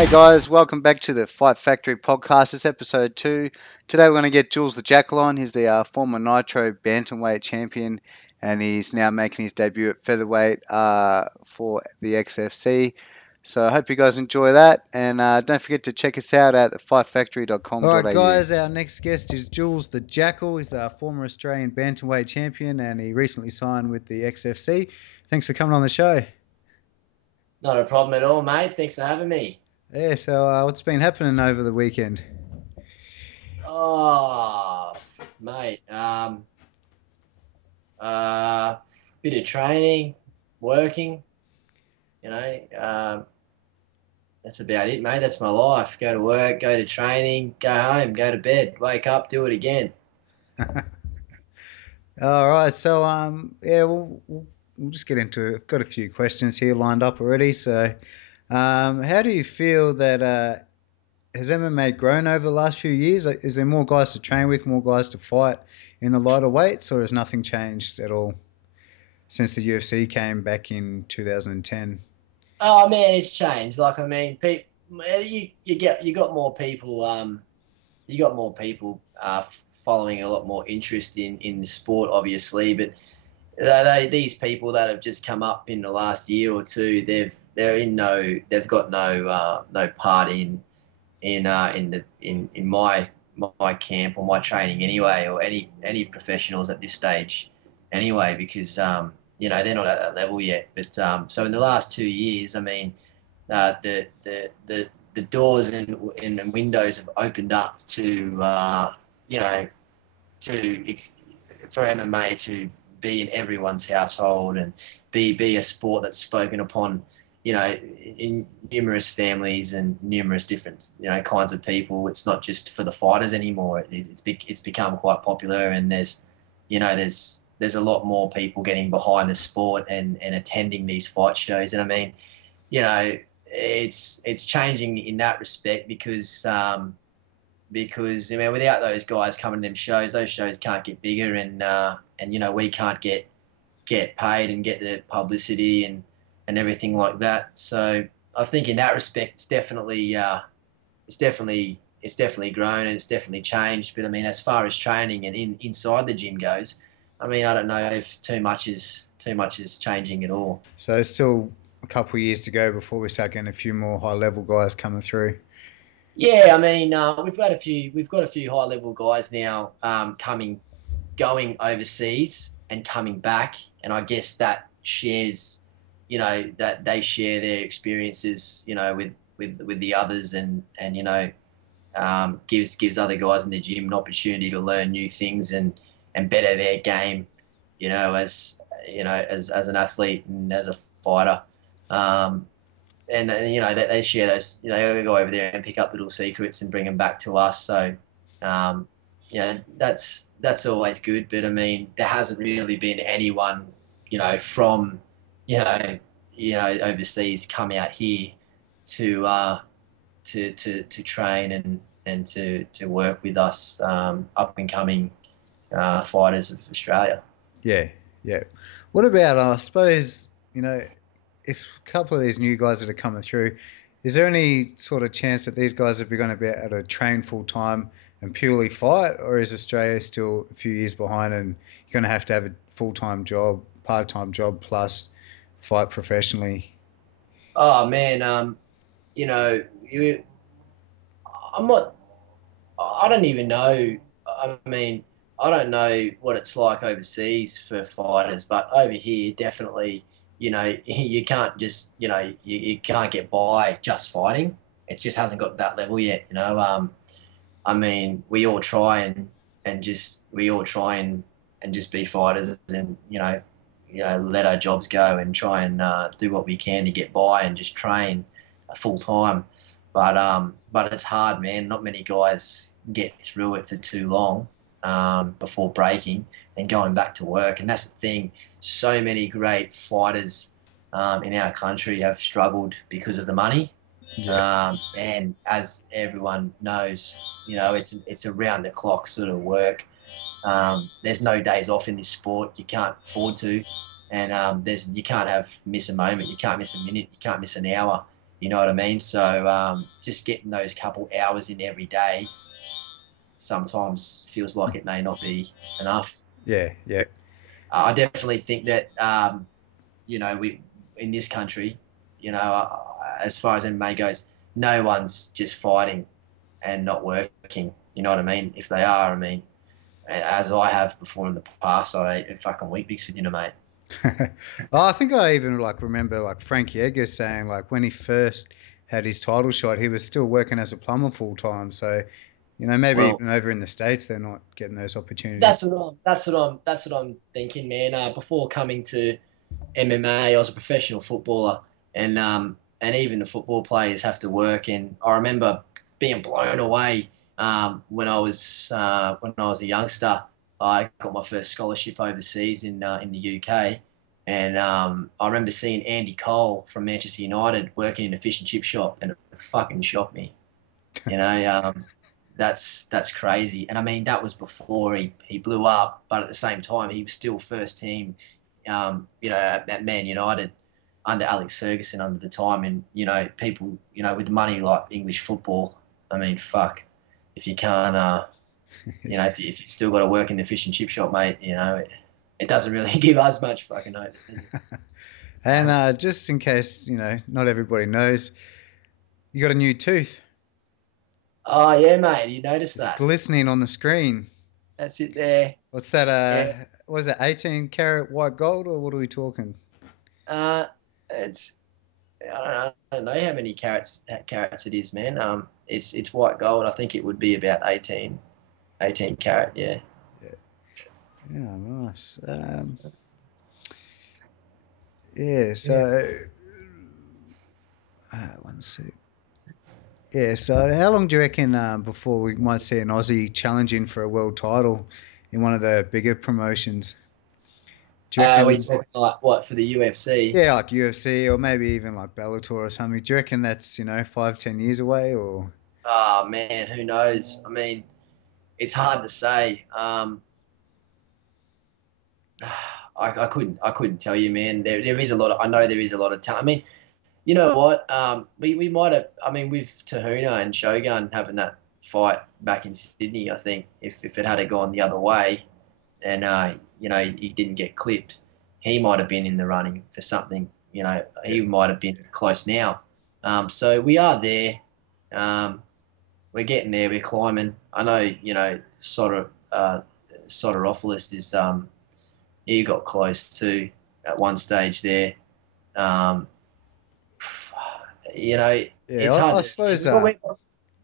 Hey guys, welcome back to the Fight Factory podcast. It's episode 2. Today we're going to get Julz the Jackal on. He's the former Nitro Bantamweight champion and he's now making his debut at featherweight for the XFC. So I hope you guys enjoy that and don't forget to check us out at fightfactory.com.au. Alright guys, our next guest is Julz the Jackal. He's the former Australian Bantamweight champion and he recently signed with the XFC. Thanks for coming on the show. Not a problem at all, mate. Thanks for having me. Yeah, so what's been happening over the weekend? Oh, mate. Bit of training, working. That's about it, mate. That's my life. Go to work, go to training, go home, go to bed, wake up, do it again. All right, so yeah, we'll just get into it. I've got a few questions here lined up already. So, how do you feel that has MMA grown over the last few years? Is there more guys to train with, more guys to fight in the lighter weights, or has nothing changed at all since the UFC came back in 2010? Oh man, it's changed. Like I mean, you got more people. You got more people following a lot more interest in the sport, obviously. But these people that have just come up in the last year or two, they've got no part in my camp or my training anyway, or any professionals at this stage anyway, because they're not at that level yet. But so in the last 2 years, I mean, the doors and windows have opened up to for MMA to be in everyone's household and be a sport that's spoken upon, in numerous families and numerous different, kinds of people. It's not just for the fighters anymore. It's become quite popular, and there's a lot more people getting behind the sport and attending these fight shows. And I mean, it's changing in that respect because I mean, without those guys coming to them shows, those shows can't get bigger, and we can't get paid and get the publicity and everything like that. So I think in that respect, it's definitely grown and it's definitely changed. But I mean, as far as training and inside the gym goes, I mean, I don't know if too much is changing at all. So it's still a couple of years to go before we start getting a few more high level guys coming through. Yeah, I mean, we've got a few high level guys now going overseas and coming back, and I guess that shares, that they share their experiences, with the others, and gives other guys in the gym an opportunity to learn new things and better their game, as an athlete and as a fighter. And they share those. They go over there and pick up little secrets and bring them back to us. So, that's always good. But I mean, there hasn't really been anyone, from, overseas come out here to train and to work with us, up and coming fighters of Australia. Yeah, yeah. What about, I suppose, if a couple of these new guys that are coming through, is there any sort of chance that these guys are going to be able to train full time and purely fight, or is Australia still a few years behind and you're going to have a full-time job, part-time job plus fight professionally? Oh man, I'm not. I don't even know. I mean, I don't know what it's like overseas for fighters, but over here, definitely, you can't just, you can't get by just fighting. It just hasn't got to that level yet, I mean, we all try and just be fighters and, let our jobs go and try and do what we can to get by and just train full time. But it's hard, man. Not many guys get through it for too long before breaking and going back to work. And that's the thing. So many great fighters in our country have struggled because of the money. Yeah. And as everyone knows, it's around the clock sort of work. There's no days off in this sport. You can't afford to, and you can't miss a moment. You can't miss a minute. You can't miss an hour. You know what I mean? So just getting those couple hours in every day sometimes feels like it may not be enough. Yeah, yeah. I definitely think that we in this country, as far as MMA goes, no one's just fighting and not working. You know what I mean? If they are, I mean, as I have before in the past, I ate a fucking wheat bix for dinner, mate. Oh, I think I even like remember like Frankie Edgar saying like when he first had his title shot, he was still working as a plumber full time. So, maybe Well, even over in the States, they're not getting those opportunities. that's what I'm thinking, man. Before coming to MMA, I was a professional footballer, and even the football players have to work. And I remember being blown away when I was a youngster. I got my first scholarship overseas in the UK, and I remember seeing Andy Cole from Manchester United working in a fish and chip shop, and it fucking shocked me. You know, that's crazy. And I mean, that was before he blew up, but at the same time, he was still first team, at Man United under Alex Ferguson under the time. And, people, with money like English football, I mean, fuck, if you can't, if you still got to work in the fish and chip shop, mate, it doesn't really give us much fucking hope, does it? And just in case, not everybody knows, you got a new tooth. Oh, yeah, mate, you noticed It's that. glistening on the screen. That's it there. What's that? Yeah. What is it? 18 karat white gold, or what are we talking? Uh, it's I don't know how many carats it is, man. It's white gold. I think it would be about 18 carat. Yeah. Yeah, yeah, nice. Yeah, Yeah. so one sec. Yeah, so how long do you reckon before we might see an Aussie challenging for a world title in one of the bigger promotions? Do you We reckon, talking like what for the UFC? yeah, like UFC or maybe even like Bellator or something? Do you reckon that's 5, 10 years away or? Oh man, who knows? I mean, it's hard to say. I couldn't tell you, man. There is a lot. I know there is a lot of talent. I mean, you know what? We might have. I mean, with Tahuna and Shogun having that fight back in Sydney, I think if it had gone the other way, and he didn't get clipped, he might have been in the running for something. Yeah, He might have been close now. So we are there. Um, we're getting there. We're climbing. I know. Soteropoulos is he got close too at one stage there. Um, yeah. it's hard I to say. suppose. I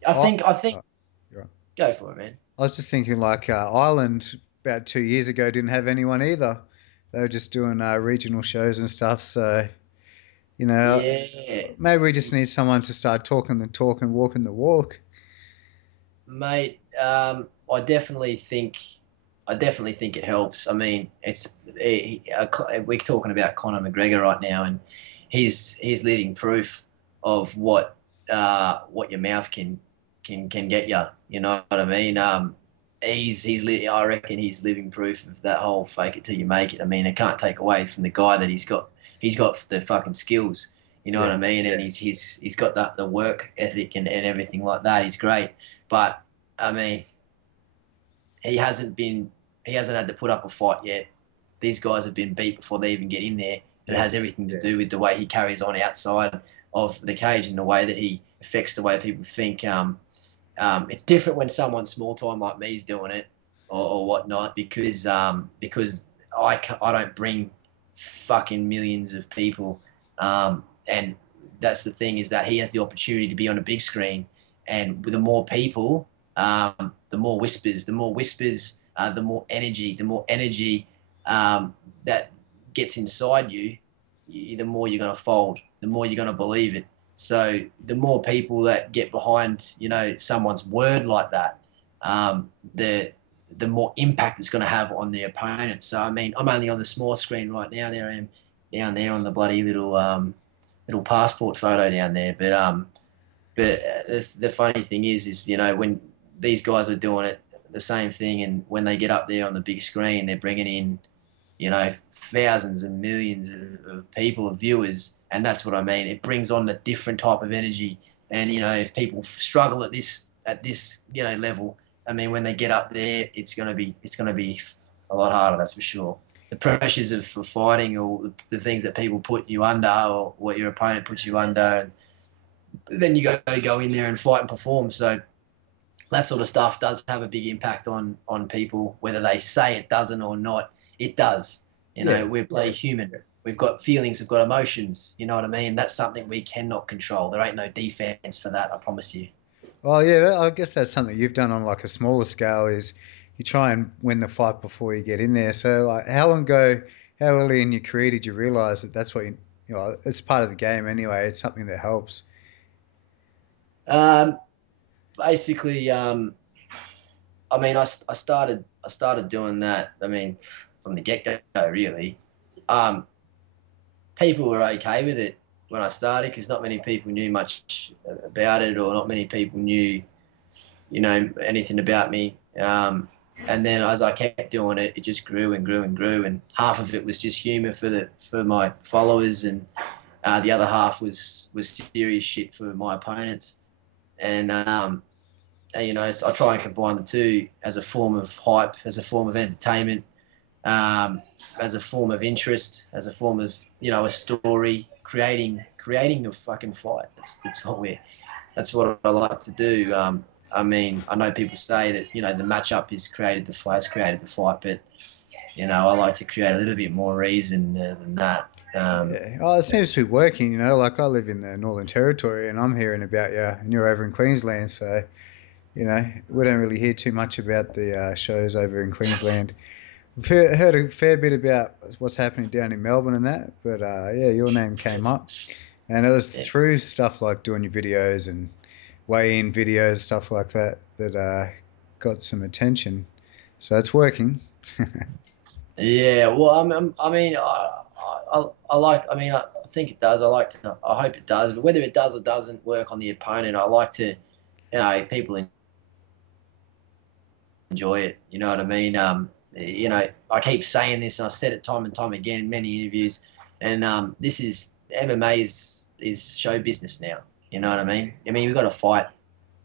I, think. I think. oh, you're right. Go for it, man. I was just thinking like Ireland about 2 years ago didn't have anyone either. They were just doing regional shows and stuff. So you know, Yeah, maybe we just need someone to start talking the talk and walking the walk. mate. I definitely think it helps. I mean, we're talking about Conor McGregor right now, and he's living proof of what your mouth can get you. You know what I mean? I reckon he's living proof of that whole fake it till you make it. I mean, it can't take away from the guy that he's got the fucking skills. You know what I Yeah, mean? And he's got the work ethic and everything like that. He's great, but I mean, he hasn't been he hasn't had to put up a fight yet. These guys have been beat before they even get in there. It yeah, has everything to do with the way he carries on outside of the cage and the way that he affects the way people think. It's different when someone small time like me is doing it or whatnot because I don't bring fucking millions of people, and that's the thing is that he has the opportunity to be on a big screen, and with the more people, the more whispers, the more energy that gets inside you, the more you're going to fold, the more you're going to believe it. So the more people that get behind, someone's word like that, the more impact it's going to have on the opponent. So I mean, I'm only on the small screen right now. There I am down there on the bloody little passport photo down there. But the funny thing is when these guys are doing it the same thing, and when they get up there on the big screen, they're bringing in thousands and millions of people, of viewers, and that's what I mean. It brings on a different type of energy, and if people struggle at this level, I mean, when they get up there, it's gonna be a lot harder. That's for sure. The pressures of for fighting, or the things that people put you under, or what your opponent puts you under, and then you go in there and fight and perform. So that sort of stuff does have a big impact on people, whether they say it doesn't or not. It does. Yeah. We're bloody human. We've got feelings. We've got emotions. You know what I mean? That's something we cannot control. There ain't no defense for that. I promise you. Well, yeah, I guess that's something you've done on like a smaller scale is you try and win the fight before you get in there. So, like, how early in your career did you realize that that's what it's part of the game anyway. It's something that helps. Um, Basically, I mean, I started doing that. I mean, from the get go, really. Um, People were okay with it when I started because not many people knew much about it, or not many people knew, anything about me. And then as I kept doing it, it just grew and grew and grew. And half of it was just humour for my followers, and the other half was serious shit for my opponents. And I try and combine the two as a form of hype, as a form of entertainment, as a form of interest, as a form of a story, creating a fucking fight. That's what I like to do. I mean, I know people say that the matchup has created the fight, but I like to create a little bit more reason than that. Yeah. Oh, it seems to be working. Like I live in the Northern Territory, and I'm hearing about you, and you're over in Queensland, so we don't really hear too much about the shows over in Queensland. I've heard a fair bit about what's happening down in Melbourne and that, but yeah, your name came up, and it was through stuff like doing your videos and weigh-in videos, stuff like that, that got some attention. So it's working. Yeah, well, I mean, I like. I mean, I think it does. I hope it does. But whether it does or doesn't work on the opponent, I like to, people enjoy it. You know what I mean? I keep saying this, and I've said it time and time again in many interviews. And this is MMA is show business now. You know what I mean? I mean, you've got to fight.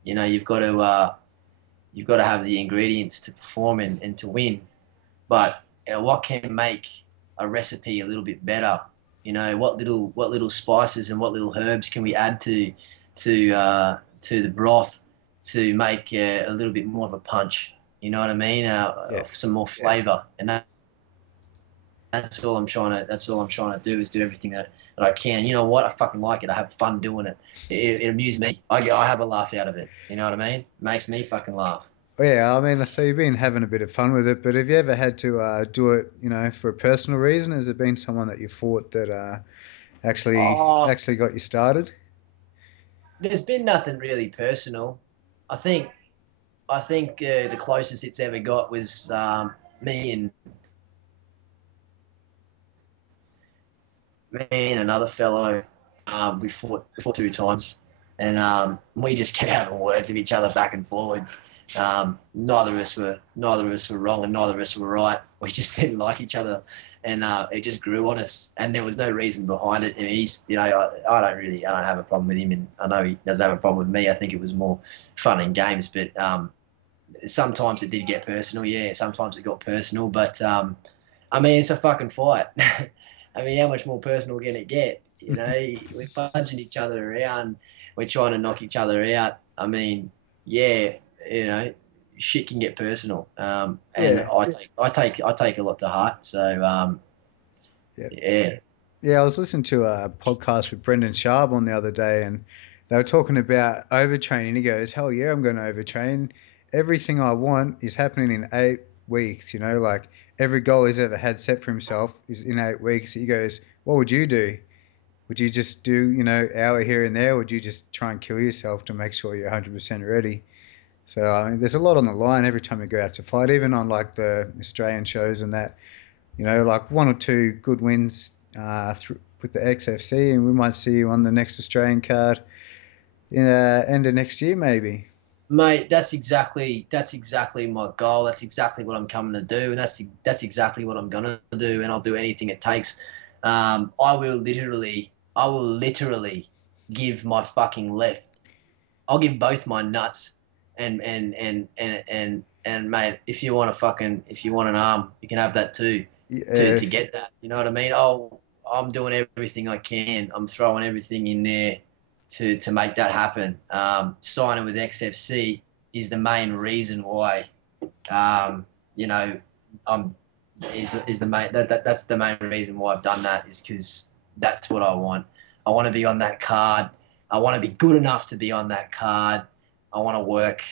You've got to have the ingredients to perform and to win. But what can make a recipe a little bit better? What little spices and what little herbs can we add to the broth to make a little bit more of a punch? You know what I mean? Yeah. Some more flavour, and that's all I'm trying to. That's all I'm trying to do is do everything that I can. You know what? I fucking like it. I have fun doing it. It amuses me. I have a laugh out of it. You know what I mean? It makes me fucking laugh. Well, yeah, I mean, so you've been having a bit of fun with it, but have you ever had to do it, for a personal reason? Has it been someone that you fought that Oh, actually got you started? there's been nothing really personal. I think the closest it's ever got was me and me and another fellow. We fought two times, and we just kept having words of each other back and forward. Neither of us were wrong, and neither of us were right. We just didn't like each other, and it just grew on us. And there was no reason behind it. And I don't have a problem with him, and I know he doesn't have a problem with me. I think it was more fun and games, but sometimes it did get personal. Yeah, sometimes it got personal, but I mean, it's a fucking fight. I mean, how much more personal can it get? We're punching each other around. We're trying to knock each other out. I mean, yeah, you know, shit can get personal, and Yeah, I take a lot to heart. So yeah, yeah, yeah. I was listening to a podcast with Brendan Schaub on the other day, and they were talking about overtraining. He goes, "Hell yeah, I'm going to overtrain. Everything I want is happening in 8 weeks. Like every goal he's ever had set for himself is in 8 weeks." He goes, "What would you do? Would you just do, hour here and there? Or would you just try and kill yourself to make sure you're 100% ready?" So, I mean, there's a lot on the line every time you go out to fight, even on like the Australian shows and that, like one or two good wins with the XFC, and we might see you on the next Australian card in end of next year, maybe. Mate, that's exactly my goal. That's exactly what I'm coming to do, and that's exactly what I'm gonna do, and I'll do anything it takes. I will literally give my fucking left. I'll give both my nuts, and mate, if you want an arm, you can have that too. To Yeah, to get that, you know what I mean? I'm doing everything I can. I'm throwing everything in there to make that happen. Signing with XFC is the main reason why. Um, you know, I'm is the main that's the main reason why I've done that is because that's what I want. I want to be on that card. I want to be good enough to be on that card. I want to work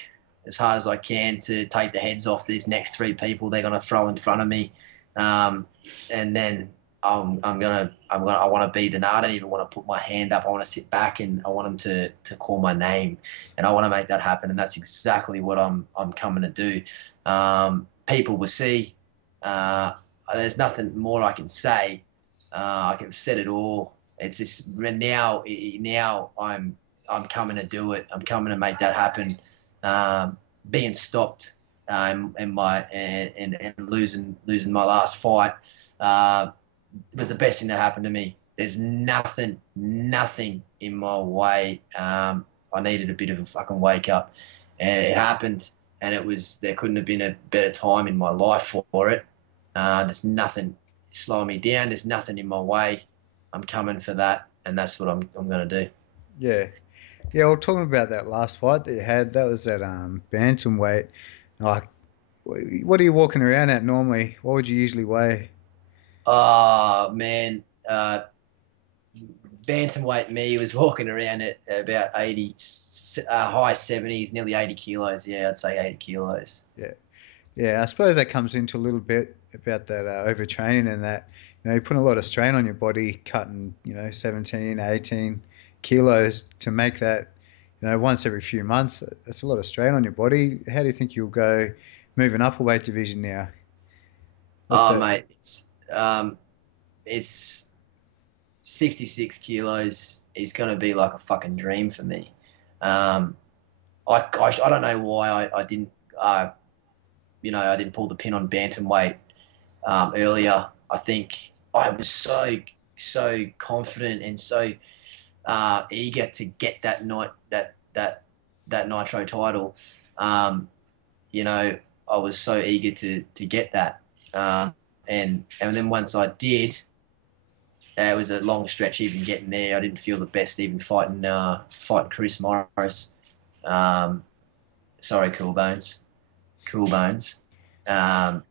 as hard as I can to take the heads off these next three people they're going to throw in front of me, um, and then I want to be the. I don't even want to put my hand up. I want to sit back and I want them to call my name, and I want to make that happen. And that's exactly what I'm coming to do. People will see. Uh, there's nothing more I can say. I can have said it all. It's just now I'm coming to do it. I'm coming to make that happen. Being stopped and losing my last fight was the best thing that happened to me. There's nothing in my way. I needed a bit of a fucking wake up, and it happened. And there couldn't have been a better time in my life for it. There's nothing slowing me down. There's nothing in my way. I'm coming for that, and that's what I'm going to do. yeah, yeah. Well, talking about that last fight that you had, that was at bantamweight. Like, what are you walking around at normally? What would you usually weigh? Oh man, bantamweight me was walking around at about 80, high 70s, nearly 80 kilos. Yeah, I'd say 80 kilos. Yeah, yeah. I suppose that comes into a little bit about that overtraining and that. You put a lot of strain on your body, cutting 17, 18 kilos to make that. Once every few months. That's a lot of strain on your body. How do you think you'll go moving up a weight division now? What's Oh that? mate, it's 66 kilos is going to be like a fucking dream for me. Um, I don't know why I didn't, I didn't pull the pin on bantamweight earlier. I think I was so confident and so eager to get that nitro title. Um, I was so eager to get that, uh, and then once I did, it was a long stretch even getting there. I didn't feel the best even fighting Chris Morris. Um, sorry, Cool Bones. Um,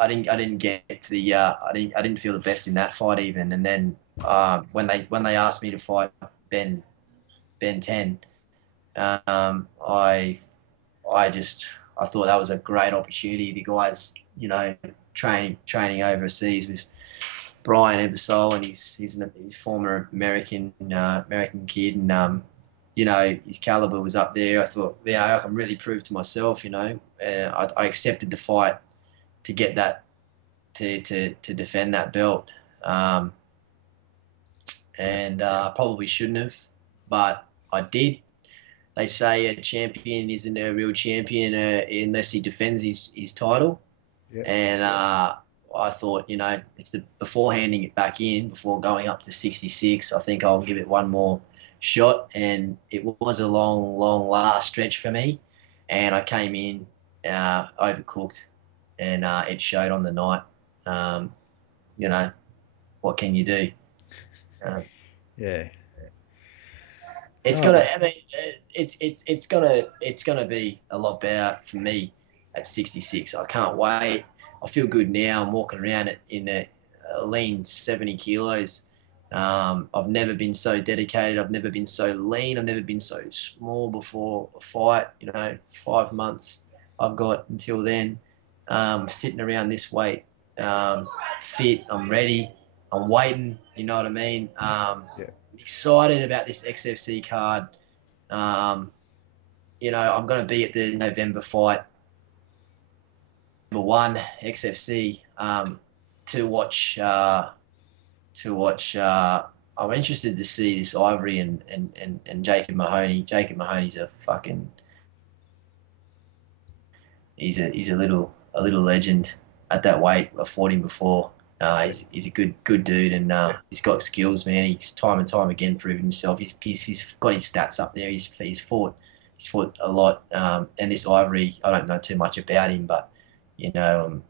I didn't get to the I didn't feel the best in that fight even. And then when they asked me to fight Ben 10, I I thought that was a great opportunity. The guys, training overseas with Brian Ebersole, and he's former American kid, and his caliber was up there. I thought, I can really prove to myself. I accepted the fight to get that to defend that belt, um, and probably shouldn't have, but I did. They say a champion isn't a real champion unless he defends his title. Yeah, And I thought, it's before handing it back in, before going up to 66, I think I'll give it one more shot. And it was a long last stretch for me. And I came in overcooked, and it showed on the night. Um, you know, what can you do? Uh, yeah. it's gonna. Oh, I mean, it's gonna be a lot better for me at 66. I can't wait. I feel good now. I'm walking around in a lean 70 kilos. I've never been so dedicated. I've never been so lean. I've never been so small before a fight. 5 months I've got until then. Sitting around this weight, fit. I'm ready. I'm waiting. You know what I mean? yeah, Excited about this XFC card. Um, I'm going to be at the November fight, number one XFC, to watch. I'm interested to see this Ivory and Jacob Mahoney. Jacob Mahoney's a fucking he's a little legend at that weight. I fought him before. He's a good dude, and Yeah. he's got skills, man. He's time and time again proven himself. He's got his stats up there. He's fought a lot. And this Ivory, I don't know too much about him, but you know,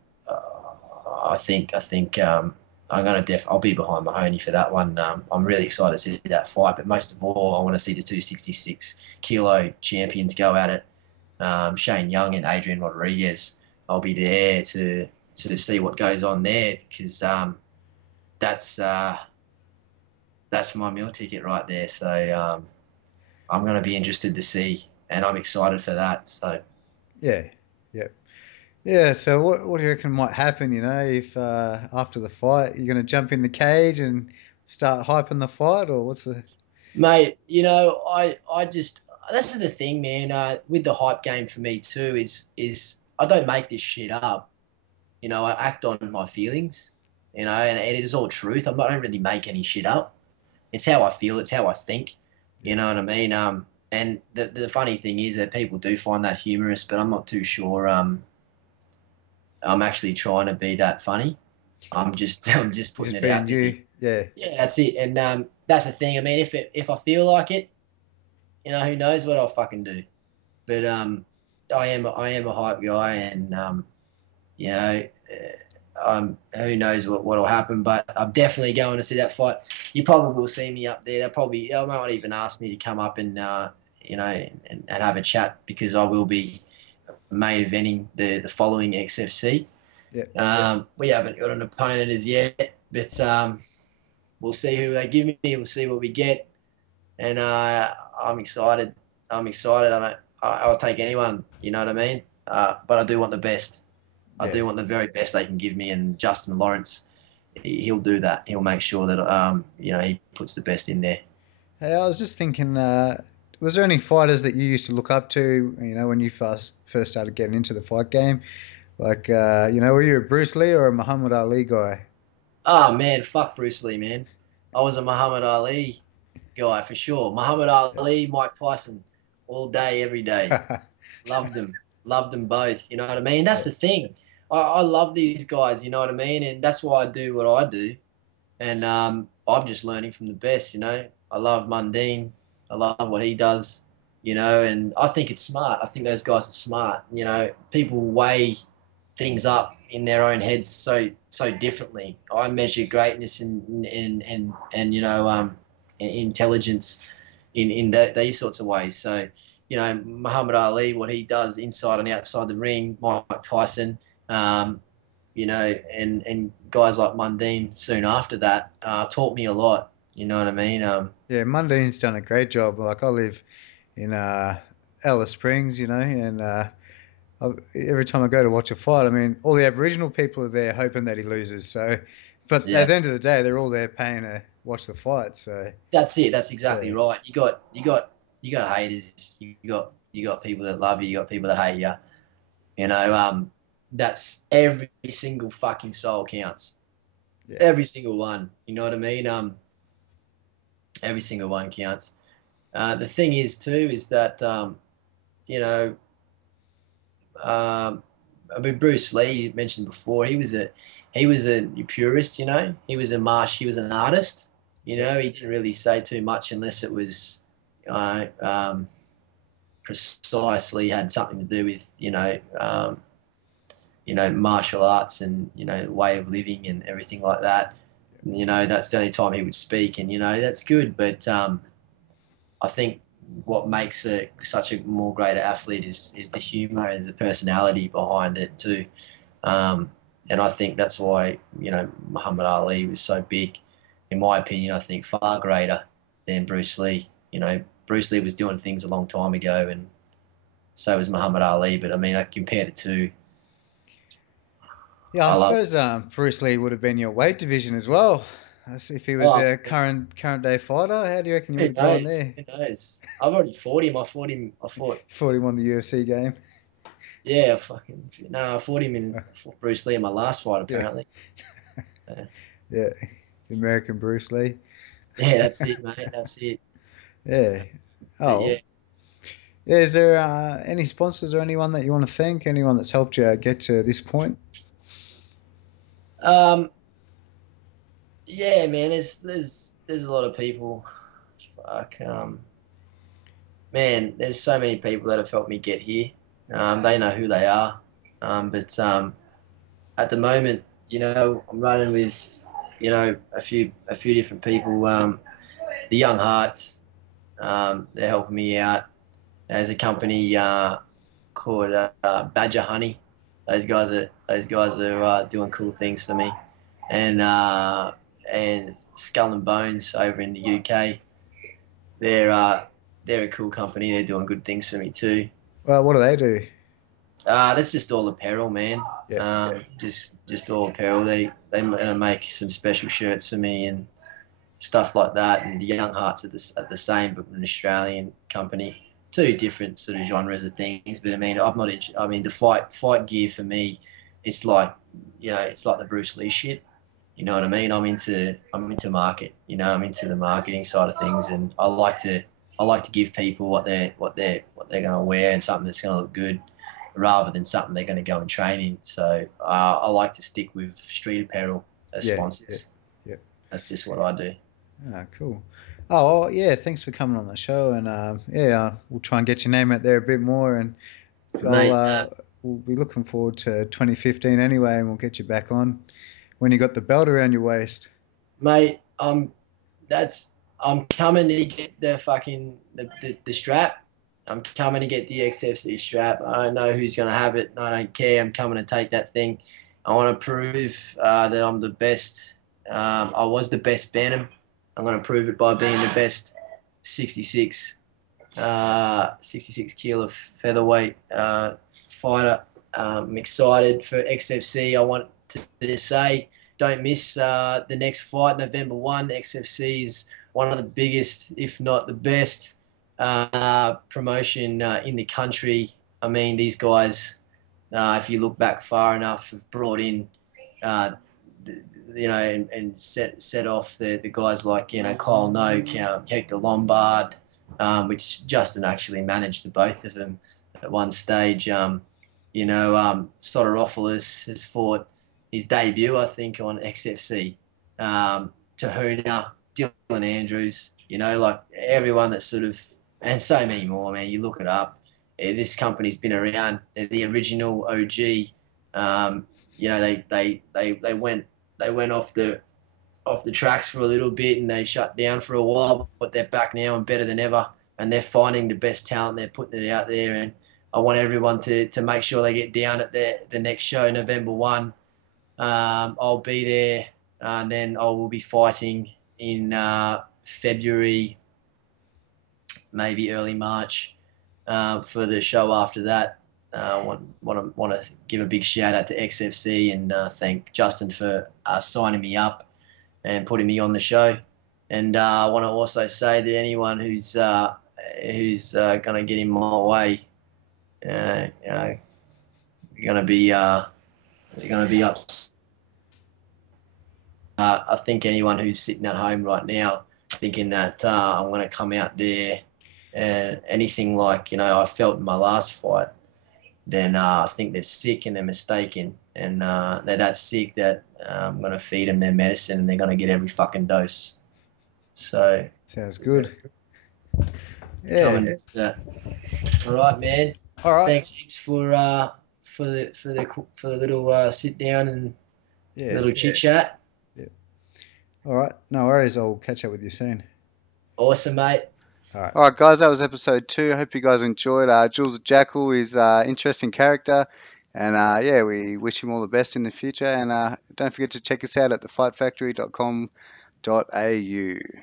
I think I'll be behind Mahoney for that one. I'm really excited to see that fight, but most of all, I want to see the 266 kilo champions go at it. Shane Young and Adrian Rodriguez. I'll be there to see what goes on there, because that's that's my meal ticket right there. So I'm going to be interested to see, and I'm excited for that. So Yeah. Yeah. Yeah. So what do you reckon might happen? If after the fight you're going to jump in the cage and start hyping the fight, or what's the? mate, I just, that's the thing, man. With the hype game for me too is I don't make this shit up. I act on my feelings. And it is all truth. I don't really make any shit up. It's how I feel. It's how I think. You know what I mean? And the funny thing is that people do find that humorous, but I'm not too sure. I'm actually trying to be that funny. I'm just putting Just it being out there. you? Yeah. Yeah, that's it. And that's the thing. I mean, if I feel like it, who knows what I'll fucking do. But I am a hype guy, and you know, who knows what'll happen. But I'm definitely going to see that fight. You probably will see me up there. They might even ask me to come up and and have a chat, because I will be main eventing the following XFC. Yeah. We haven't got an opponent as yet, but we'll see who they give me. We'll see what we get, and I'm excited. I'm excited. I'll take anyone. You know what I mean? But I do want the best. I Yeah. do want the very best they can give me. And Justin Lawrence, he'll do that. He'll make sure that he puts the best in there. Hey, I was just thinking, was there any fighters that you used to look up to, when you first started getting into the fight game? Like, were you a Bruce Lee or a Muhammad Ali guy? Oh man, fuck Bruce Lee, man. I was a Muhammad Ali guy for sure. Muhammad Ali, Mike Tyson, all day, every day. Loved them. Loved them both. You know what I mean? That's Yeah. the thing. I love these guys, you know what I mean? And that's why I do what I do. And I'm just learning from the best. I love Mundine. I love what he does, and I think it's smart. I think those guys are smart. People weigh things up in their own heads so differently. I measure greatness and intelligence in these sorts of ways. So, Muhammad Ali, what he does inside and outside the ring, Mike Tyson, and guys like Mundine soon after that taught me a lot. You know what I mean? Yeah, Mundine's done a great job. Like, I live in Alice Springs, and every time I go to watch a fight, I mean, all the Aboriginal people are there hoping that he loses. So, but at Yeah, the end of the day, they're all there paying to watch the fight. So, that's it. That's exactly yeah, right. You got haters. You got people that love you. You got people that hate you. That's every single fucking soul counts. yeah, Every single one. You know what I mean? Every single one counts. The thing is too is that you know I mean, Bruce Lee, you mentioned before, he was a purist. He was an artist. yeah, He didn't really say too much unless it was precisely had something to do with martial arts and way of living and everything like that. That's the only time he would speak, and that's good. But I think what makes such a more greater athlete is the humour and the personality behind it too. And I think that's why Muhammad Ali was so big. In my opinion, I think far greater than Bruce Lee. Bruce Lee was doing things a long time ago, and so was Muhammad Ali. But I mean, I compare the two. yeah. I I love. suppose Bruce Lee would have been your weight division as well. If he was Oh, a current day fighter, how do you reckon you would who have gone knows? there? Who knows? I've already fought him. I fought him. I fought. Fought him on the UFC game. Yeah, I fought him I fought Bruce Lee in my last fight. Yeah, Apparently. Uh, yeah. The American Bruce Lee. yeah, that's it, mate. That's it. Yeah. But yeah, Oh, Yeah, is there any sponsors or anyone that you want to thank? Anyone that's helped you get to this point? Um, yeah, man. There's a lot of people. Fuck. Man, there's so many people that have helped me get here. They know who they are. But at the moment, I'm running with, a few different people. The Young Hearts, they're helping me out. There's a company called Badger Honey. Those guys are doing cool things for me, and Skull and Bones over in the UK. They're uh, they're a cool company. They're doing good things for me too. Well, what do they do? That's just all apparel, man. Yeah, Just all apparel. They make some special shirts for me and stuff like that. And the Young Hearts are the same, but an Australian company. Two different sort of genres of things. But I mean, I'm not. I mean, the fight gear for me, it's like it's like the Bruce Lee shit. You know what I mean? I'm into market. I'm into the marketing side of things, and I like to give people what they're gonna wear and something that's gonna look good, rather than something they're gonna go and train in. So I like to stick with street apparel as yeah, yeah, sponsors. yeah. That's just what I do, Ah, cool. Oh, well, yeah. Thanks for coming on the show, and yeah, we'll try and get your name out there a bit more, and I'll mate. we'll be looking forward to 2015 anyway, and we'll get you back on when you got the belt around your waist. Mate, that's I'm coming to get the fucking the strap. I'm coming to get the XFC strap. I don't know who's gonna have it. I don't care. I'm coming to take that thing. I want to prove that I'm the best. I was the best Bantam. I'm gonna prove it by being the best 66, 66 kilo featherweight fighter. I'm excited for XFC. I want to say, don't miss the next fight, November 1. XFC is one of the biggest, if not the best, promotion in the country. I mean, these guys, if you look back far enough, have brought in, and set off the guys like, Kyle Noak, Hector Lombard, which Justin actually managed the both of them at one stage. Soteropoulos has fought his debut, I think, on XFC. Tahuna, Dylan Andrews, like everyone that's sort of, and so many more, man. You look it up. This company's been around. They're the original OG. They went off the tracks for a little bit and they shut down for a while, but they're back now and better than ever. And they're finding the best talent. They're putting it out there, and I want everyone to make sure they get down at the next show, November 1. I'll be there, and then I will be fighting in February, maybe early March, for the show after that. Want to give a big shout out to XFC and thank Justin for signing me up and putting me on the show. And I want to also say that anyone who's going to get in my way, you're going to be up. I think anyone who's sitting at home right now thinking that I'm going to come out there and anything like I felt in my last fight, then I think they're sick and they're mistaken, and they're that sick that I'm going to feed them their medicine and they're going to get every fucking dose. So Sounds good. come Yeah. and do that. All right, man. All right. Thanks heaps for the little sit down and Yeah. little chit chat. Yeah. All right. No worries. I'll catch up with you soon. Awesome, mate. All right, guys. That was episode 2. I hope you guys enjoyed. Julz the Jackal is an interesting character, and yeah, we wish him all the best in the future. And don't forget to check us out at thefightfactory.com.au.